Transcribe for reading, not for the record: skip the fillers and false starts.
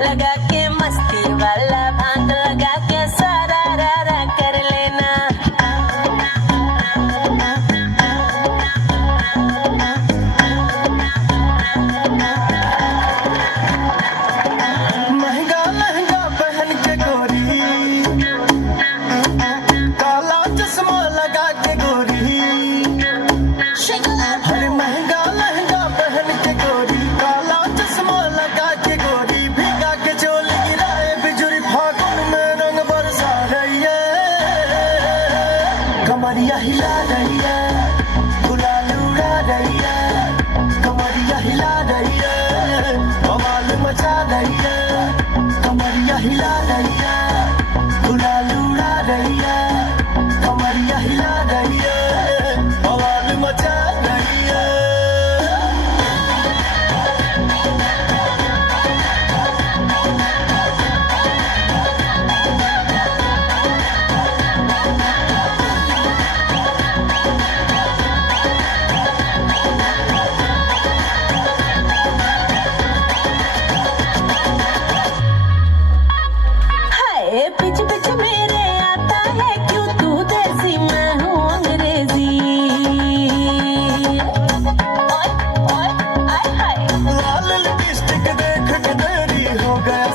लगा के मस्ती वाला भांग लगा के सारा रारा कर लेना। महंगा लहंगा पहन के गोरी, काला चश्मा लगा के गोरी, हर महंगा लहंगा पहन के गोरी, काला चश्मा लगा के गोरी, भीगा के चोल गिराए बिजुरी फागुन में रंग बरसा रही है, कमरिया हिला रही है, गुलाल उड़ा रही है, कमरिया हिला रही है, बवाल मचा रही है, कमरिया हिला रही है, गुलाल उड़ा रही है, कमरिया हिला रही है, बवाल मचा रही है। हाय पिच पिच मेरे आता है क्यों तू देसी मैं हूँ अंग्रेजी। ओए ओए आय हाय लाल लिपस्टिक देख के तेरी हो गया